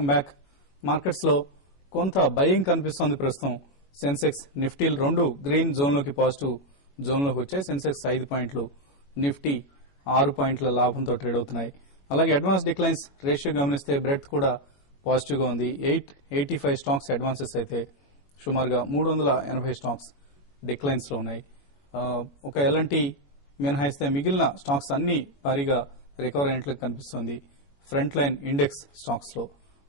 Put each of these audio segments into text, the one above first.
Welcome back. Markets లో కొంత buying కనిపిస్తోంది ప్రస్తుతం. సెన్సెక్స్ నిఫ్టీలు రెండు గ్రీన్ జోన్ లోకి పాజిటివ్ జోన్ లోకి వచ్చాయి. సెన్సెక్స్ 5 పాయింట్లు, నిఫ్టీ 6 పాయింట్ల లాభంతో ట్రేడ్ అవుతున్నాయి. అలాగే అడ్వాన్స్ డిక్లైన్స్ రేషియో గమనిస్తే బ్రెడ్త్ కూడా పాజిటివ్ గా ఉంది. 885 స్టాక్స్ అడ్వాన్సెస్ అయితే సుమారుగా 380 స్టాక్స్ డిక్లైన్స్ లో ఉన్నాయి. ఒక ఎల్ఎన్టీ మినహాయిస్తే మిగిలిన స్టాక్స్ అన్ని భారీగా రికవర్ అయినట్లు కనిపిస్తుంది ఫ్రంట్ లైన్ ఇండెక్స్ స్టాక్స్ లో.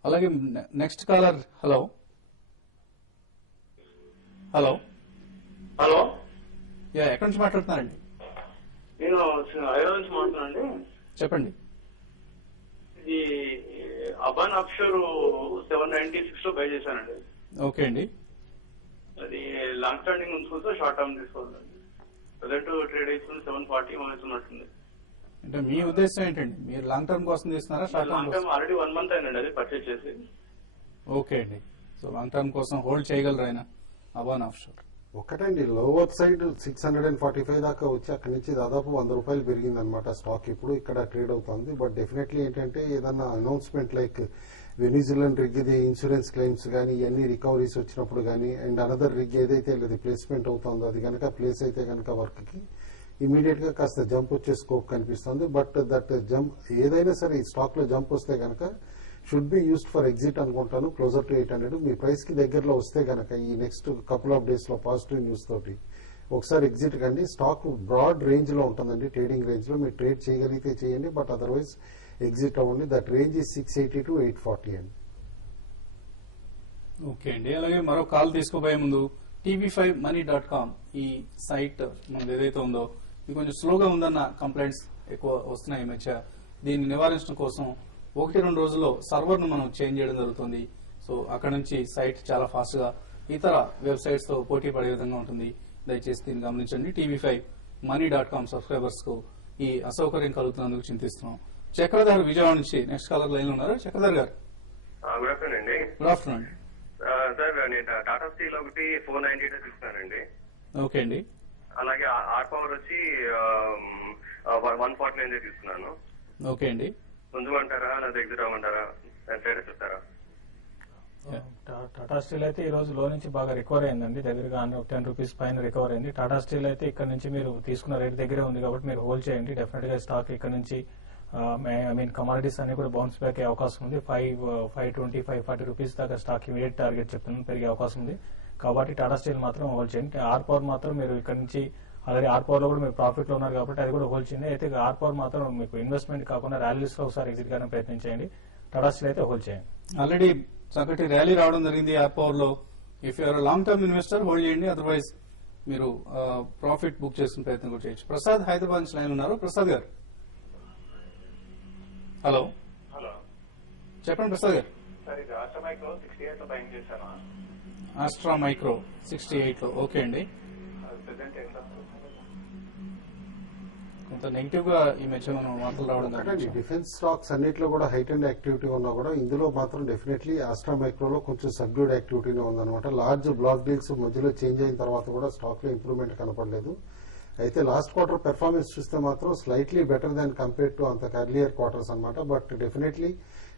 అలాగే next caller. Hello hello hello, ఎక్కడి నుంచి మాట్లాడుతున్నారండి? నేను హైదరాబాద్ నుంచి మాట్లాడుతున్నానండి. చెప్పండి. ఇది అబాన్ ఆఫ్షోర్ 796 లో బై చేశానండి. ఓకే అండి. అది లాంగ్ స్టాండింగ్ ఉంచుకుంటూ షార్ట్ టర్మ్ తీసుకోవాలండి. ప్రజెంట్ ట్రేడ్ అవుతుంది 740 ఉన్నట్టుంది. అంటే మీ ఉద్దేశం ఏంటండి? మీరు లాంగ్ టర్మ్ కోసం తీస్తున్నారా, short long term? Term already 1 month అయినండి అది పర్చేజ్ చేసి. ఓకే అండి. సో లాంగ్ టర్మ్ కోసం హోల్డ్ చేయగలరు ఆయన అబాన్ ఆఫ్షోర్. ఒకటండి, లోవర్ సైడ్ 645 దాకా వచ్చి అక్కడి నుంచి దాదాపు 100 రూపాయలు పెరిగిందనమాట స్టాక్. ఇప్పుడు ఇక్కడ ట్రేడ్ అవుతుంది. బట్ డెఫినెట్లీ ఏంటంటే ఏదన్నా అనౌన్స్మెంట్ లైక్ వెనిజులన్ రిగ్ ఇది ఇన్సూరెన్స్ క్లెయిమ్స్ కానీ ఇవన్నీ రికవరీస్ వచ్చినప్పుడు కానీ అండ్ అనదర్ రిగ్ ఏదైతే రిప్లేస్మెంట్ అవుతుందో అది కనుక ప్లేస్ అయితే కనుక వర్క్ కి ఇమీడియట్ గా కాస్త జంప్ వచ్చే స్కోప్ కనిపిస్తుంది. బట్ దట్ జంప్ ఏదైనా సరే ఈ స్టాక్ లో జంప్ వస్తే కనుక should be used for exit అనుకుంటాను. క్లోజర్ టు 800 మీ ప్రైస్ కి దగ్గరలో వస్తే కనుక ఈ నెక్స్ట్ కపుల్ ఆఫ్ డేస్ లో పాజిటివ్ న్యూస్ తోటి ఒకసారి ఎగ్జిట్ కండి. స్టాక్ బ్రాడ్ రేంజ్ లో ఉంటుందండి, ట్రేడింగ్ రేంజ్ లో మీరు ట్రేడ్ చేయగలిగితే చేయండి. బట్ అదర్వైజ్ ఎగ్జిట్ అవ్వండి. దట్ రేంజ్ ఈ 680 to 840 అండి. ఓకే అండి. అలాగే మరో కాల్ తీసుకోబోయే ముందు tv5money.com ఈ సైట్ మనది ఏదైతే ఉందో ఇది కొంచెం స్లోగా ఉందన్న కంప్లైంట్స్ ఎక్కువ వస్తున్నాయి ఈ మధ్య. దీన్ని నివారించడం కోసం 1-2 రోజుల్లో సర్వర్ ను మనం చేంజ్ చేయడం జరుగుతుంది. సో అక్కడ నుంచి సైట్ చాలా ఫాస్ట్ గా ఇతర వెబ్సైట్స్ తో పోటీ పడే విధంగా ఉంటుంది. దయచేసి దీన్ని గమనించండి. tv5money.com సబ్స్క్రైబర్స్ కు ఈ అసౌకర్యం కలుగుతున్నందుకు చింతిస్తున్నాం. చక్రధర్ విజయవాడ నుంచి నెక్స్ట్ కాలర్ లైన్ లో ఉన్నారు. చక్రధర్ గారు, గుడ్ ఆఫ్టర్నూన్ అండి. Good afternoon. సార్ నేను టాటా స్టీల్ ఒకటి 498 తీసుకున్నానండి. ఓకే అండి. అలాగే ఆర్ పవర్ వచ్చి 149 తీసుకున్నాను. ఓకే అండి. ముందుమంటారా లేదా ఎగ్జిట్ అవ్వమంటారా? ట్రేడర్స్ చెప్తారా? టాటా స్టీల్ అయితే ఈ రోజు లో నుంచి బాగా రికవర్ అయిందండి. దగ్గరగా 10 రూపీస్ పైన రికవర్ అయింది. టాటా స్టీల్ అయితే ఇక్కడ నుంచి మీరు తీసుకున్న రేట్ దగ్గరే ఉంది కాబట్టి మీరు హోల్డ్ చేయండి. డెఫినెట్ గా స్టాక్ ఇక్కడ నుంచి కమాడిటీస్ అన్ని కూడా బౌన్స్ బ్యాక్ అయ్యే అవకాశం ఉంది. 520, 540 రూపీస్ దాకా స్టాక్ ఇమీడియట్ టార్గెట్ చెప్తున్నాను పెరిగే అవకాశం ఉంది. కాబట్టి టాటా స్టీల్ మాత్రం హోల్డ్ చేయండి. ఆర్ పవర్ మాత్రం మీరు ఇక్కడ నుంచి ఆల్రెడీ ఆర్ పవర్ లో కూడా మీరు ప్రాఫిట్ లో ఉన్నారు కాబట్టి అది కూడా హోల్డ్ చేయండి. అయితే ఆర్ పవర్ మాత్రం మీకు ఇన్వెస్ట్మెంట్ కాకుండా ర్యాలీస్ లో ఒకసారి ఎగ్జిట్ గానే ప్రయత్నించండి. టాటా స్టీల్ అయితే హోల్డ్ చేయండి. ఆల్రెడీ చక్కటి ర్యాలీ రావడం జరిగింది ఆర్ పవర్ లో. If you're long term investor hold చేయండి. అదర్వైజ్ మీరు ప్రాఫిట్ బుక్ చేసుకునే ప్రయత్నం కూడా చేయొచ్చు. ప్రసాద్ హైదరాబాద్ నుంచి లైన్ ఉన్నారు. ప్రసాద్ గారు, హలో. హలో, చెప్పండి ప్రసాద్ గారు. సార్ ఇది ఆస్ట్రా మైక్రో 68 లో బయింగ్ చేశాను. ఆస్ట్రా మైక్రో 68 లో. ఓకే అండి. ప్రెసెంట్ ఎంత? కొంత నెగిటివ్ గా ఈ మధ్య మనం వార్తలు రావడం ఒకటండి, జరిగింది. డిఫెన్స్ స్టాక్స్ అన్నిట్లో కూడా హైట్ అండ్ యాక్టివిటీ ఉన్నా కూడా ఇందులో మాత్రం డెఫినెట్లీ ఆస్ట్రా మైక్రోలో కొంచెం సబ్డ్యూడ్ యాక్టివిటీనే ఉందన్నమాట. లార్జ్ బ్లాక్ డీల్స్ మధ్యలో చేంజ్ అయిన తర్వాత కూడా స్టాక్ లో ఇంప్రూవ్మెంట్ కనపడలేదు. అయితే లాస్ట్ క్వార్టర్ పెర్ఫార్మెన్స్ చూస్తే మాత్రం slightly better than compare to అంత ఎర్లియర్ క్వార్టర్స్ అనమాట. బట్ డెఫినెట్లీ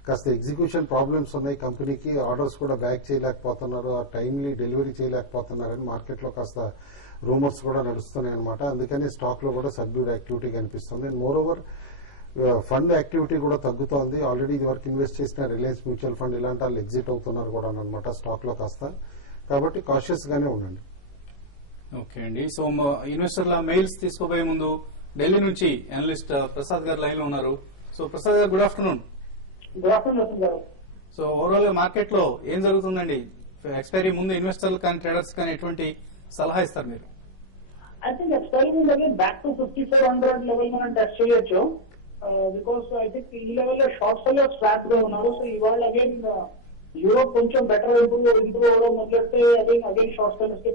కాస్త ఎగ్జిక్యూషన్ ప్రాబ్లమ్స్ ఉన్నాయి కంపెనీకి. ఆర్డర్స్ కూడా బ్యాక్ చేయలేకపోతున్నారు, ఆ టైమ్లీ డెలివరీ చేయలేకపోతున్నారని మార్కెట్ లో కాస్త రూమర్స్ కూడా నడుస్తున్నాయి అనమాట. అందుకని స్టాక్ లో కూడా సబ్డ్యూడ్ యాక్టివిటీ కనిపిస్తుంది. And more over fund activity కూడా తగ్గుతోంది. ఆల్రెడీ ఇది వరకు ఇన్వెస్ట్ చేసిన రిలయన్స్ మ్యూచువల్ ఫండ్ ఇలాంటి వాళ్ళు ఎగ్జిట్ అవుతున్నారు కూడా అనమాట స్టాక్ లో కాస్త. కాబట్టి కాషియస్ గానే ఉండండి. ఓకే అండి. సో ఇన్వెస్టర్ల మెయిల్స్ తీసుకోబోయే ముందు ఢిల్లీ నుంచి అనలిస్ట్ ప్రసాద్ గారు లైన్ లో ఉన్నారు. సో ప్రసాద్ గారు, గుడ్ ఆఫ్టర్నూన్. గుడ్ ఆఫ్టర్నూన్ గారు. సో ఓవరాల్ గా మార్కెట్ లో ఏం జరుగుతుందండి? ఎక్స్పైరీ ముందు ఇన్వెస్టర్లు కానీ ట్రేడర్స్ కానీ ఎటువంటి సలహా ఇస్తారు మీరు? I think expiry again back to 5400 level మనం టెస్ట్ చేయొచ్చు. బికాస్ ఐ థింక్ ఈ లెవెల్ లో షార్ట్ సెల్లర్స్ ట్రాప్ గా ఉన్నారు. సో ఇవాళ అగైన్ యూరోప్ కొంచెం బెటర్ ఇంప్రూవ్ అవడం మొదలెడితే అగైన్ షార్ట్ సెల్లర్స్ కి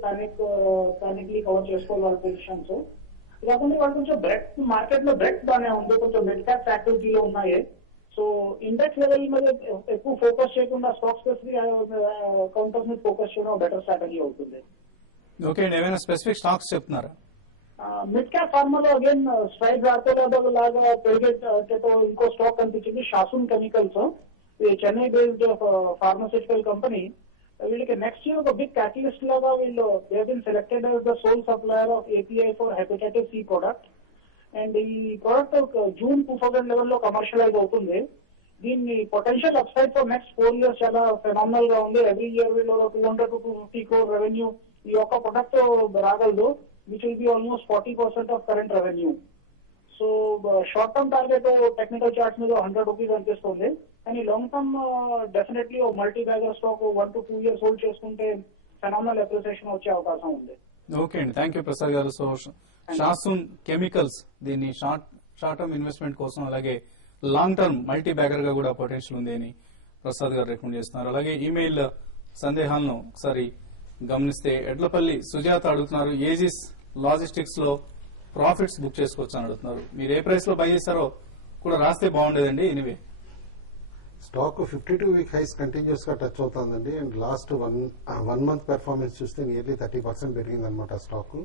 ప్యానిక్లీ కవర్ చేసుకోవాలి వాళ్ళ పొజిషన్స్. కాకుండా వాళ్ళు కొంచెం బ్రెడ్ మార్కెట్ లో బ్రెడ్ బాగానే ఉంది, కొంచెం మిడ్ క్యాప్స్ యాక్టివిటీలో ఉన్నాయి. సో ఇండెక్స్ లెవెల్ మీద ఎక్కువ ఫోకస్ చేయకుండా స్టాక్ స్పెసిఫిక్ కౌంటర్స్ మీద ఫోకస్ చేయడం బెటర్ స్ట్రాటజీ అవుతుంది. ఓకే అండి. ఏమైనా స్పెసిఫిక్ స్టాక్స్ చెప్తున్నారా? మిడ్ క్యాప్ ఫార్మాలో అగైన్ స్ట్రైడ్ రాకపోతే లాగా పెరిగే ఇంకో స్టాక్ కనిపించింది, Shasun chemicals. Chennai based pharmaceutical company. వీళ్ళకి నెక్స్ట్ ఇయర్ ఒక బిగ్ క్యాటలిస్ట్ లాగా వీళ్ళు they been selected as the sole supplier of API for hepatitis C product. And ఈ ప్రోడక్ట్ జూన్ 2011 లో కమర్షియలైజ్ అవుతుంది. దీన్ని potential upside for next 4 years చాలా ఫెనామినల్ గా ఉంది. ఎవ్రీ ఇయర్ వీళ్ళు 200 to 250 crore రెవెన్యూ ఈ ఒక్క ప్రొడక్ట్ రాగలదు, which will be almost 40% of current revenue. So short term target technical charts మీద 100 రూపీస్ అనిపిస్తుంది, కానీ long term definitely multi bagger stock 1 to 2 years hold చేసుకుంటే ఫెనామినల్ అప్రిసియేషన్ వచ్చే అవకాశం ఉంది. ఓకే అండి, thank you Prasad garu. So Shasun chemicals దీన్ని షార్ట్ టర్మ్ ఇన్వెస్ట్మెంట్ కోసం అలాగే లాంగ్ టర్మ్ మల్టీ బ్యాగర్ గా కూడా పొటెన్షియల్ ఉంది అని ప్రసాద్ గారు రికమెండ్ చేస్తున్నారు. అలాగే ఈమెయిల్ సందేహాలను ఒకసారి గమనిస్తే ఎడ్లపల్లి సుజాత అడుగుతున్నారు, ఏజిస్ లాజిస్టిక్స్ లో ప్రాఫిట్స్ బుక్ చేసుకోవచ్చు అని అడుగుతున్నారు. మీరు ఏ ప్రైస్ లో బై చేశారో కూడా రాస్తే బాగుండేదండి. Anyway stock 52 week highs continuous గా టచ్ అవుతుందండి. And last one month performance చూస్తే నియర్లీ 30% పెరిగిందనమాట స్టాక్.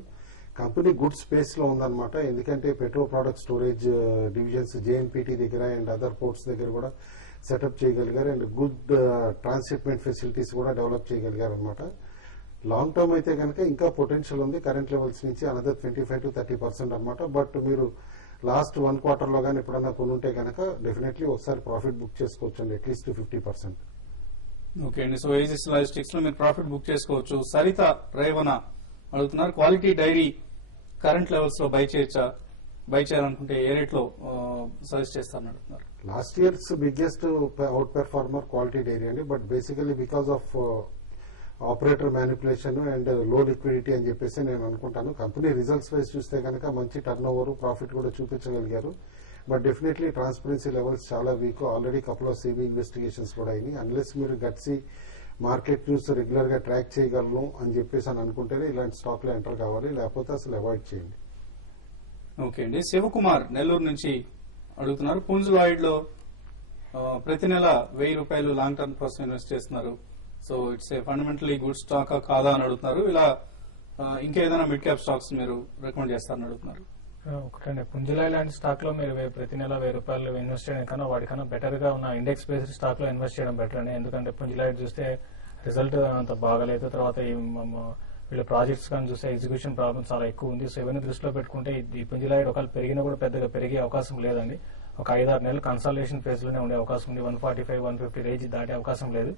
కంపెనీ గుడ్ స్పేస్ లో ఉందన్నమాట, ఎందుకంటే petro product storage divisions JNPT దగ్గర అండ్ అదర్ పోర్ట్స్ దగ్గర కూడా సెటప్ చేయగలిగారు. అండ్ గుడ్ ట్రాన్స్షిప్మెంట్ ఫెసిలిటీస్ కూడా డెవలప్ చేయగలిగారు అనమాట. లాంగ్ టర్మ్ అయితే కనుక ఇంకా పొటెన్షియల్ ఉంది, కరెంట్ లెవెల్స్ నుంచి అనదర్ 25 to 30% అనమాట. బట్ మీరు లాస్ట్ 1 quarter లో కానీ ఎప్పుడన్నా కొనుంటే కనుక డెఫినెట్లీ ఒకసారి ప్రాఫిట్ బుక్ చేసుకోవచ్చు అండి, అట్లీస్ట్ 50%. ఓకే అండి, సో ఏజిస్ లాజిస్టిక్స్ లో మీరు ప్రాఫిట్ బుక్ చేసుకోవచ్చు. సరిత రేవణ అడుగుతున్నారు, క్వాలిటీ డైరీ కరెంట్ లెవెల్స్ లో బై చేయొచ్చా, బై చేయాలనుకుంటే ఏ రేట్ లో సజెస్ట్ చేస్తారని అడుగుతున్నారు. Last years biggest out performer quality dairy అండి, but basically because of operator manipulation and low liquidity అని చెప్పేసి నేను అనుకుంటాను. కంపెనీ రిజల్ట్స్ వైజ్ చూస్తే కనుక మంచి టర్న్ ఓవర్ ప్రాఫిట్ కూడా చూపించగలిగారు. బట్ డెఫినెట్లీ ట్రాన్స్పరెన్సీ లెవెల్స్ చాలా week. Already couple of సేబీ investigations కూడా అయినాయి. అన్లెస్ మీరు గట్సి మార్కెట్ న్యూస్ రెగ్యులర్ గా ట్రాక్ చేయగలను అని చెప్పేసి అని అనుకుంటేనే ఇలాంటి స్టాక్ లో ఎంటర్ కావాలి, లేకపోతే అసలు అవాయిడ్ చేయండి. ఓకే అండి, శివకుమార్ నెల్లూరు నుంచి అడుగుతున్నారు, పుంజులాయిడ్ లో ప్రతి నెల 1000 రూపాయలు లాంగ్ టర్మ్ కోసం ఇన్వెస్ట్ చేస్తున్నారు. So it's a fundamentally good stock కాదా అని అడుగుతున్నారు. ఇలా ఇంకేదైనా మిడ్ క్యాప్ స్టాక్స్ మీరు రికమెండ్ చేస్తారని అడుగుతున్నారు. ఒకటండి, పుంజులాయి లాంటి స్టాక్ లో మీరు ప్రతి నెల 1000 రూపాయలు ఇన్వెస్ట్ చేయడం కన్నా వాటికన్నా బెటర్ గా ఉన్న ఇండెక్స్ బేస్డ్ స్టాక్ లో ఇన్వెస్ట్ చేయడం బెటర్ అండి. ఎందుకంటే పుంజులాయి చూస్తే రిజల్ట్ అంత బాగలేదు, తర్వాత వీళ్ళ ప్రాజెక్ట్స్ కానీ చూస్తే ఎగ్జిక్యూషన్ ప్రాబ్లమ్ చాలా ఎక్కువ ఉంది. సో ఇవన్నీ దృష్టిలో పెట్టుకుంటే ఈ పుంజులాయి ఒకవేళ పెరిగినా కూడా పెద్దగా పెరిగే అవకాశం లేదండి. ఒక 5-6 నెలలు కన్సల్టేషన్ ఫేజ్ లోనే ఉండే అవకాశం ఉంది. 145-150 రేంజ్ దాటే అవకాశం లేదు.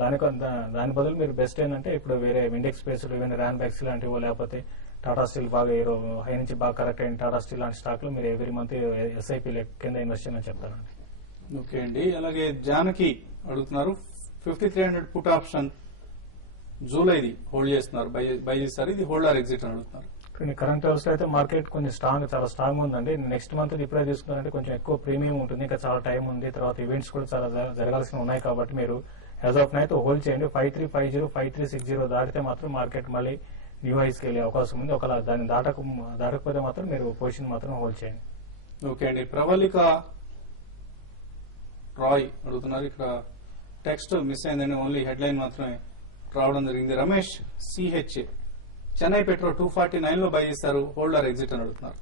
దాని బదులు మీరు బెస్ట్ ఏంటంటే ఇప్పుడు వేరే index based even Ranbaxy లాంటివో లేకపోతే టాటా స్టీల్ బాగా హై నుంచి బాగా కరెక్ట్ అయిన టాటా స్టీల్ లాంటి స్టాక్ లో మీరు ఎవ్రీ మంత్ ఎస్ఐపి కింద ఇన్వెస్ట్ చేయమని చెప్తానండి. ఓకే అండి, అలాగే జానకి అడుగుతున్నారు, 5300 పుట్ ఆప్షన్ జూలైది హోల్డ్ చేస్తున్నారు, బై చేస్తారు, ఇది హోల్డ్ ఆర్ ఎగ్జిట్ అని అడుగుతున్నారు. కరెంట్ లెవెల్స్ లో అయితే మార్కెట్ కొంచెం చాలా స్ట్రాంగ్ ఉందండి. నెక్స్ట్ మంత్ ఇప్పుడే తీసుకున్నారంటే కొంచెం ఎక్కువ ప్రీమియం ఉంటుంది, ఇంకా చాలా టైం ఉంది, తర్వాత ఈవెంట్స్ కూడా చాలా జరగాల్సి ఉన్నాయి. కాబట్టి మీరు యాజ్ ఆఫ్ నైట్ హోల్డ్ చేయండి. 5350, 5360 దాటితే మాత్రం మార్కెట్ మళ్ళీ న్యూ హైస్కి వెళ్ళే అవకాశం ఉంది. ఒకవేళ దాన్ని దాటకపోతే మాత్రం మీరు పొజిషన్ మాత్రం హోల్డ్ చేయండి. ఓకే అండి, ప్రవళిక రాయ్ అడుగుతున్నారు, ఇక్కడ టెక్స్ట్ మిస్ అయిందండి, ఓన్లీ హెడ్లైన్ మాత్రమే రావడం జరిగింది. రమేష్ సిహెచ్ చెన్నై పెట్రో 249 లో బై చేస్తారు, హోల్డ్ ఆర్ ఎగ్జిట్ అని అడుగుతున్నారు.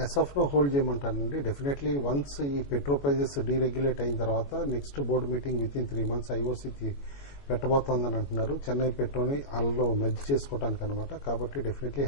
యాజ్ ఆఫ్ నో హోల్డ్ చేయమంటానండి. డెఫినెట్లీ వన్స్ ఈ పెట్రో ప్రైజెస్ డీరెగ్యులేట్ అయిన తర్వాత next board meeting with in 3 months IOC పెట్టబోతోందని అంటున్నారు. చెన్నై పెట్రోని వాళ్ళలో మెర్జ్ చేసుకోవడానికి అనమాట. కాబట్టి డెఫినెట్లీ